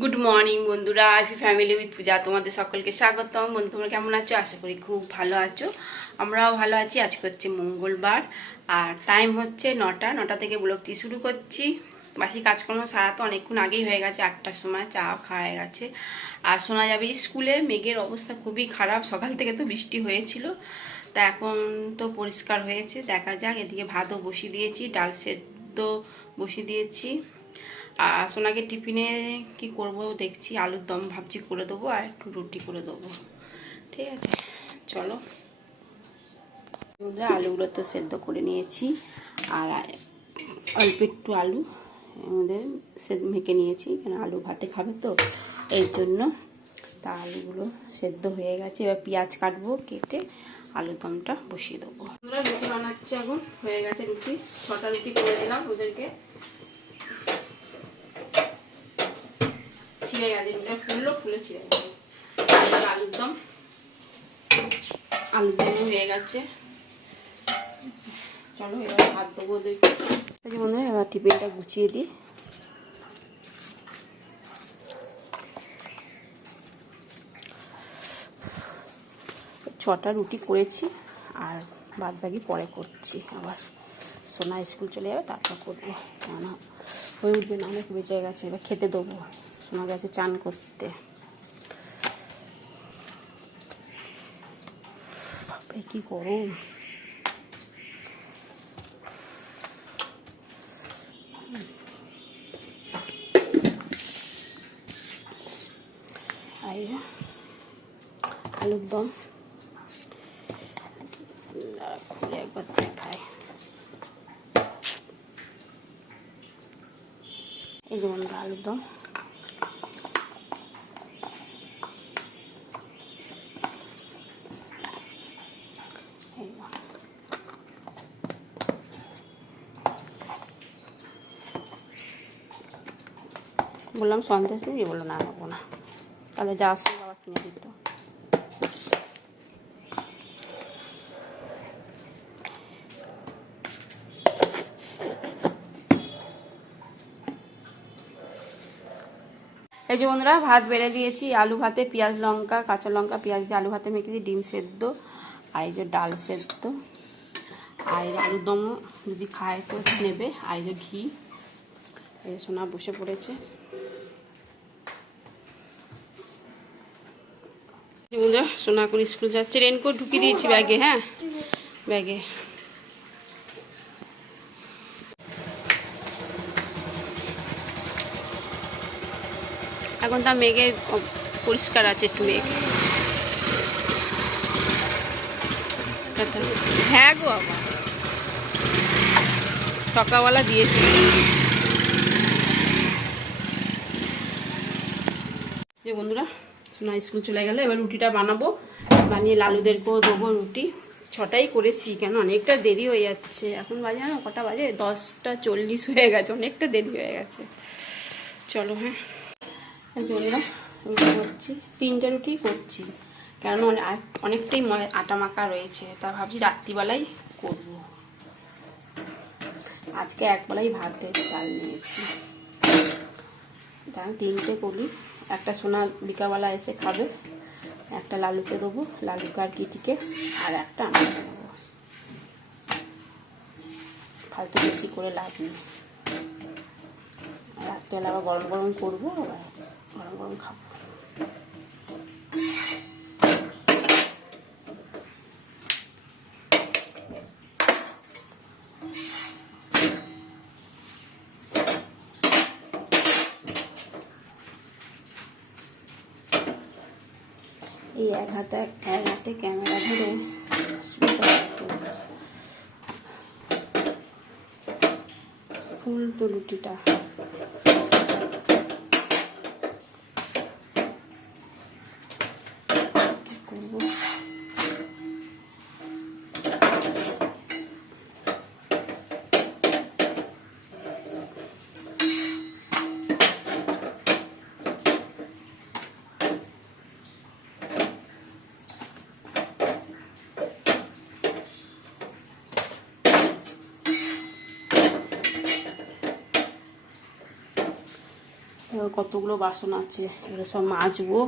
Good morning বন্ধুরা, আইফি family with পূজা তোমাদের সকলকে স্বাগতম। বন্ধু তোমরা কেমন আছো? আশা করি খুব ভালো আছো, আমরাও ভালো আছি। আজকে হচ্ছে মঙ্গলবার আর টাইম হচ্ছে 9টা থেকে ব্লগটি শুরু করছি। বাসি কাজকর্ম সারা তো অনেকক্ষণ আগেই হয়ে গেছে, 8টার সময় চা খাওয়া হয়ে গেছে। আর শোনা যাবে স্কুলে মেঘের অবস্থা খুবই খারাপ, সকাল থেকে তো বৃষ্টি হয়েছিল, তা এখন তো পরিষ্কার হয়েছে, দেখা যাক। এদিকে ভাতও বসিয়ে দিয়েছি, ডাল সেদ্ধ বসিয়ে দিয়েছি। আর সোনাকে টিফিনে কি করব দেখছি, আলুর দম ভাবছি করে দেবো আর একটু রুটি করে দেবো। ঠিক আছে, চলো। আলুগুলো তো সেদ্ধ করে নিয়েছি আর অল্প একটু আলু এর মধ্যে মেখে নিয়েছি, কেন আলু ভাতে খাবে তো এই জন্য। তা আলুগুলো সেদ্ধ হয়ে গেছে, এবার পেঁয়াজ কাটবো, কেটে আলুর দমটা বসিয়ে দেবো। আমরা রুটি বানাচ্ছি, এখন হয়ে গেছে রুটি, 6টা রুটি করে দিলাম ওদেরকে। ছিঁড়ে গেছে, রুটিটা ফুলে ছিঁড়ে গেছে। আলুর দম হয়ে গেছে। চলো এবার ভাত দেবো দেখি। বন্ধুরা এবার টিফিনটা গুছিয়ে দিই। ছটা রুটি করেছি আর বাদ বাকি পরে করছি। আবার সোনা স্কুল চলে যাবে, তারপর করবো, কেননা হয়ে উঠবে না, অনেক বেঁচে গেছে। এবার খেতে দেবো, সোনা গেছে চান করতে। কি গরম! আলুর দম খুলে একবার দেখায়। এই যেমন আলুর দম বললাম সন্দেশ নিবি, বললো না নেবো না, তাহলে যাওয়ার সময় আবার কিনে দিত। এই যে বন্ধুরা ভাত বেড়ে দিয়েছি, আলু ভাতে পেঁয়াজ লঙ্কা কাঁচা লঙ্কা পেঁয়াজ দিয়ে আলু ভাতে মেখে দিই, ডিম সেদ্ধ আর এই যে ডাল সেদ্ধ আর আলুর দমও যদি খায় তো নেবে। আর এই যে ঘি। এই সোনা বসে পড়েছে। বন্ধুরা সোনা করে স্কুল যাচ্ছে, রেনকোট ঢুকিয়ে দিয়েছি ব্যাগে। হ্যাঁ, ব্যাগে। এখন তার মেঘে পরিষ্কার আছে, একটু মেঘ। হ্যাঁ গো বাবা, সকালবেলা দিয়েছি। যে বন্ধুরা সোনা স্কুল চলে গেলে, এবার রুটিটা বানাবো, বানিয়ে লালুদেরকেও দেবো রুটি। 6টাই করেছি, কেন অনেকটা দেরি হয়ে যাচ্ছে। এখন বাজে না, কটা বাজে? 10টা 40 হয়ে গেছে, অনেকটা দেরি হয়ে গেছে। চলো। হ্যাঁ বন্ধুরা রুটি করছি, 3টে রুটি করছি, কেন অনেকটাই আটা মাখা রয়েছে, তা ভাবছি রাত্রিবেলাই করব। আজকে একবেলাই ভাতের চাল নিয়েছি, তাই 3টে করি। একটা সোনা বিকালবেলা এসে খাবে, একটা লালুকে দেবো, লালুকে আর কিটিকে, আর একটা আমি নেবো। ফালতু বেশি করে লাভ নেই। রাত্রেবেলা আবার গরম গরম করবো, আবার গরম গরম খাবো। এই এক হাতে ক্যামেরা ধরে ফুল তো রুটিটা। কি করবো? কতগুলো বাসন আছে, এগুলো সব মাজবো।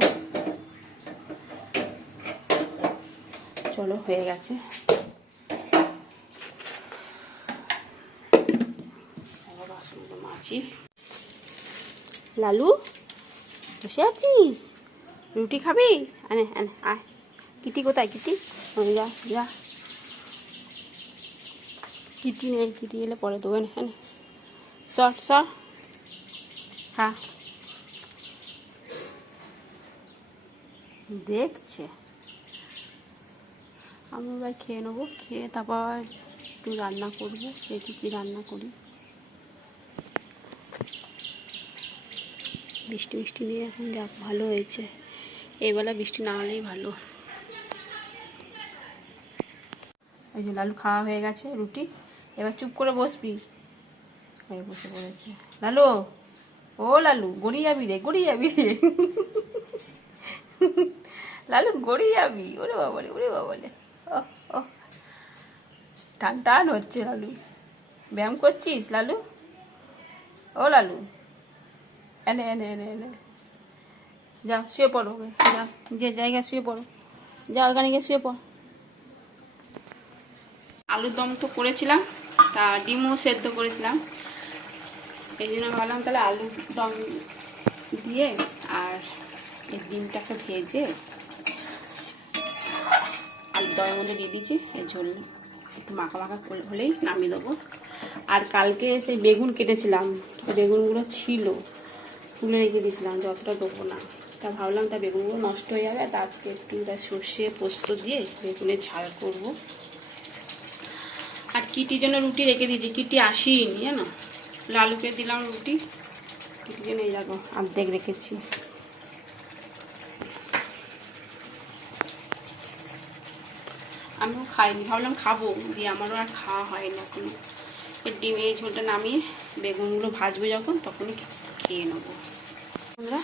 চলো, হয়ে গেছে। বাসনগুলো মাজি। লালু, বসে আছিস? রুটি খাবি? আনে আনে, আয়। কিটি কোথায়? কিটি যা যা। কিটি নেই, কিটি এলে পরে দেবো। না হ্যাঁ, সর সর, হ্যাঁ। দেখছে। আমি এবার খেয়ে নেবো, খেয়ে তারপর একটু রান্না করবো, দেখি কি রান্না করি। বৃষ্টি বৃষ্টি নিয়ে এখন যাক, ভালো হয়েছে। এবেলা বৃষ্টি না হলেই ভালো। এই যে লালু খাওয়া হয়ে গেছে রুটি, এবার চুপ করে বসবি। বসে পড়েছে লালু। ও লালু, গড়িয়ে যাবি রে, গড়িয়ে যাবি রে। লালু গড়িয়ে যাবি। ওরে বাবালে, ওরে বাবালে। ও ও, টান টান হচ্ছে লালু। ব্যায়াম করছিস লালু? ও লালু, এনে এনে এনে এনে, যা শুয়ে পড়ো, যা যে জায়গায় শুয়ে পড়ো, যা ওখানে গিয়ে শুয়ে পড়। আলুর দম তো করেছিলাম, তা ডিমও সেদ্ধ করেছিলাম। এই জন্য ভাবলাম তাহলে আলুর দম দিয়ে আর এই ডিমটাকে ভেজে আলুর দমের মধ্যে দিয়ে দিয়েছি। এই ঝোল একটু মাখা মাখা হলেই নামিয়ে দেবো। আর কালকে সেই বেগুন কেটেছিলাম, সেই বেগুনগুলো ছিল, তুলে রেখে দিয়েছিলাম, যতটা দেবো না। তা ভাবলাম তা বেগুনগুলো নষ্ট হয়ে যাবে, তা আজকে একটু সর্ষে পোস্ত দিয়ে বেগুনের ঝাল করব। আর কিটির জন্য রুটি রেখে দিয়েছি, কিটি আসেনি জানো। লালুকে দিলাম রুটি, কিটির জন্য এই যাবো অর্ধেক রেখেছি। আমিও খাইনি, ভাবলাম খাবো, দিয়ে আমারও আর খাওয়া হয়নি এখনো। ডিম এই ঝোলটা নামিয়ে বেগুনগুলো ভাজবে যখন, তখনই খেয়ে নেবো। আমরা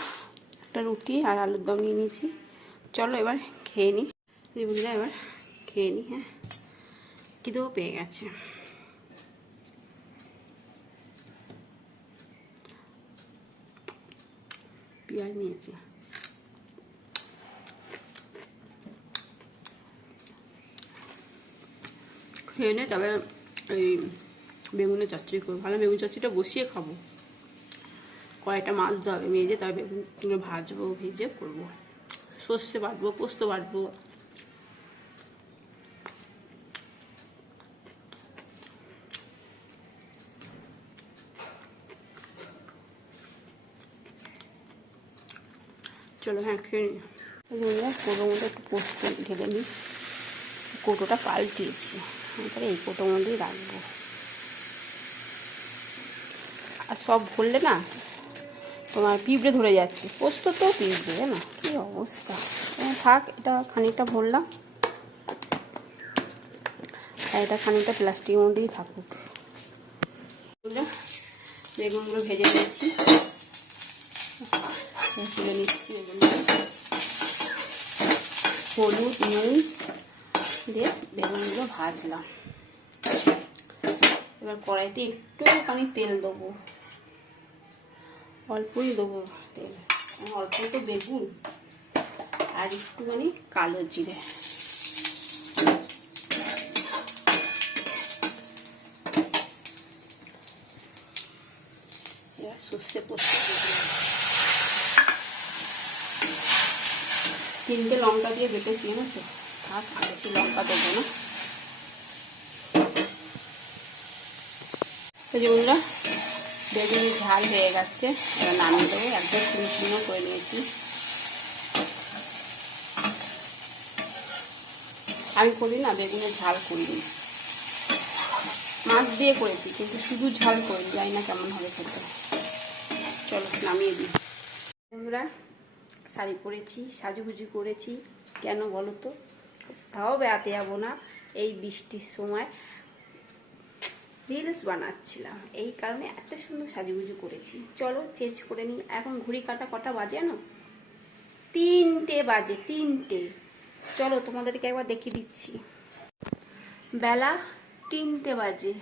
একটা রুটি আর আলুর দম নিয়ে নিয়েছি, চলো এবার খেয়ে নিই। বন্ধুরা এবার খেয়ে নিই। হ্যাঁ, খিদেও পেয়ে গেছে। পেঁয়াজ নিয়েছি, খেয়ে নে, তবে ওই বেগুনের চচ্চড়ি করবো। ভালো বেগুন চচ্চড়িটা বসিয়ে খাবো। কয়েকটা মাছ দেওয়া হবে মেজে, তবে বেগুনগুলো ভাজবো, ভেজে করবো। সর্ষে বাটবো, পোস্ত বাটবো। চলো হ্যাঁ খেয়ে নিই। কোটোর মধ্যে একটু পোস্ত ঢেলে নিই। কোটোটা পাল্টিয়েছি, তাহলে এই কোটোর মধ্যেই রাখবো। আর সব ভরলে না তোমার পিঁপড়ে ধরে যাচ্ছে। পোস্ত তো পিঁপড়ে, জানো কি অবস্থা। থাক, এটা খানিকটা ভরলাম, আর এটা খানিকটা প্লাস্টিকের মধ্যেই থাকুক। বেগুনগুলো ভেজে নিয়েছি, তুলে নিচ্ছি বেগুনগুলো। হলুদ নুন দিয়ে বেগুনগুলো ভাজলাম। এবার কড়াইতে একটুখানি তেল দেবো, অল্পই দেবো তেল, অল্প তো বেগুন আর একটুখানি কালো জিরে। এবার সর্ষে পোস্ত দিলাম, 3টে লঙ্কা দিয়ে বেটেছি, জানো তো। থাক, আর বেশি লঙ্কা দেবো না। যেগুলো বেগুনের ঝাল হয়ে গেছে, এবার নামিয়ে দেবো। একদম শুকনো করে নিয়েছি। আমি করি না বেগুনের ঝাল করিনি, মাছ দিয়ে করেছি, কিন্তু শুধু ঝাল করিনি, জানি না কেমন হবে খেতে। চলো নামিয়ে দিই। আমরা শাড়ি পরেছি, সাজুগুজু করেছি, কেন বলো তো? কোথাও বেড়াতে যাবো না, এই বৃষ্টির সময় রিলস বানাচ্ছিলাম, এই কারণে এত সুন্দর সাজুগুজু করেছি। চলো চেঞ্জ করে নিই। এখন ঘড়ি কাটা কটা বাজে জানো? 3টে বাজে, 3টে। চলো তোমাদেরকে একবার দেখিয়ে দিচ্ছি, বেলা 3টে বাজে।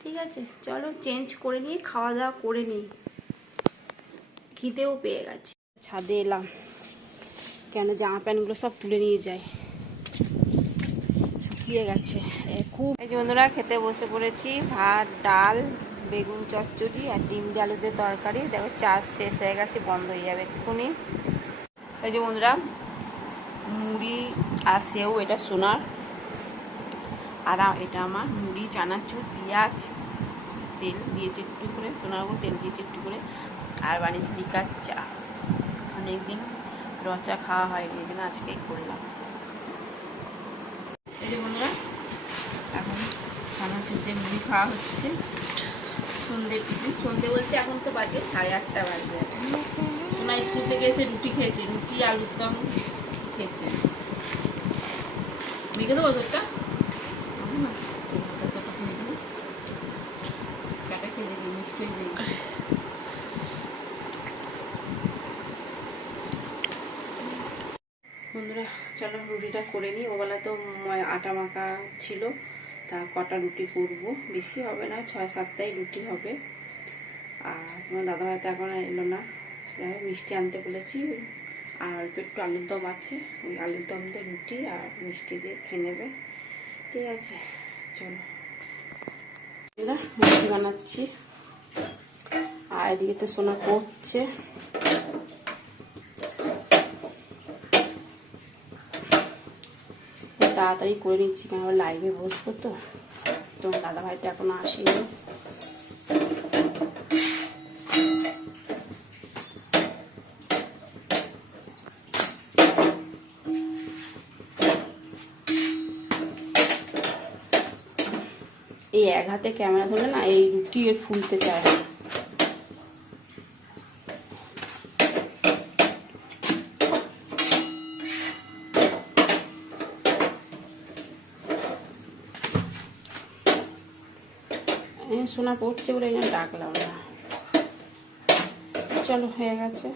ঠিক আছে, চলো চেঞ্জ করে নিয়ে খাওয়া দাওয়া করে নিই। খিদেও পেয়ে গেছে। ছাদে এলাম কেন জামা প্যান্টগুলো সব তুলে নিয়ে যায়, শুকিয়ে গেছে খুব। এই যে বন্ধুরা খেতে বসে পড়েছি, ভাত ডাল বেগুন চচ্চড়ি আর ডিম দিয়ে আলু দিয়ে তরকারি। দেখো চার্জ শেষ হয়ে গেছে, বন্ধ হয়ে যাবে এক্ষুনি। এই যে বন্ধুরা মুড়ি আর সেও, এটা সোনার আর এটা আমার মুড়ি চানাচুর পেঁয়াজ তেল দিয়েছে একটু করে, সোনারও তেল দিয়েছে একটু করে, আর বানিয়েছি লিকার চা। অনেকদিন রচা খাওয়া হয়নি, এই জন্য আজকেই করলাম। এই যে বন্ধুরা এখন চানাচুর দিয়ে মুড়ি খাওয়া হচ্ছে। সন্ধে বলতে এখন তো বাজে 8:30 বাজে। সোনা স্কুল থেকে এসে রুটি খেয়েছে, রুটি আলুর দম খেয়েছে। মেখে দেবো তোরটা, বন্ধুরা চলো রুটিটা করে নিই। ওবেলা তো আটা মাখা ছিল, তা কটা রুটি করবো, বেশি হবে না, 6-7টাই রুটি হবে। আর তোমার দাদা হয়তো এখন এলো না, মিষ্টি আনতে বলেছি। আর অল্প একটু আলুর দম আছে, ওই আলুর দম দিয়ে রুটি আর মিষ্টি দিয়ে খেয়ে নেবে। ঠিক আছে চলো মুড়ি বানাচ্ছি, আর এদিকে তো সোনা করছে। তাড়াতাড়ি করে নিচ্ছি, কেন আবার লাইভে বসবো তো। তোমার দাদা ভাই তো এখনো আসেনি। এই এক হাতে ক্যামেরা ধরলে না, এই রুটি ফুলতে চায় না। সোনা পড়ছে বলে এই ডাকলাম না। চলো হয়ে গেছে।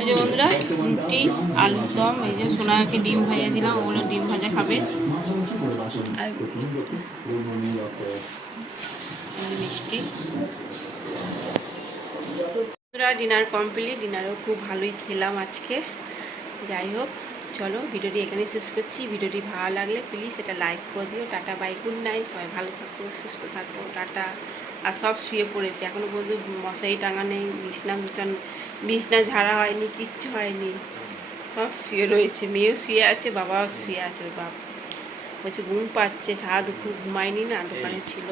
এই যে বন্ধুরা রুটি আলুর দম, এই যে সোনাকে ডিম ভাজা দিলাম, ওগুলো ডিম ভাজা খাবে। আর মিষ্টি। ডিনার কমপ্লিট, ডিনারও খুব ভালোই খেলাম আজকে। যাই হোক চলো ভিডিওটি এখানে শেষ করছি। ভিডিওটি ভালো লাগলে প্লিজ এটা লাইক করে দিও। টাটা বাই, গুড নাইট, সবাই ভালো থাকো সুস্থ থাকো, টাটা। আর সব শুয়ে পড়েছে, এখনো পর্যন্ত মশারি টাঙা নেই, বিছনা ঝাড়া হয়নি, কিচ্ছু হয়নি, সব শুয়ে রয়েছে। মেয়েও শুয়ে আছে, বাবাও শুয়ে আছে। ওর বাবা বলছে ঘুম পাচ্ছে, সারা দুপুর ঘুমায়নি না, দোকানে ছিল।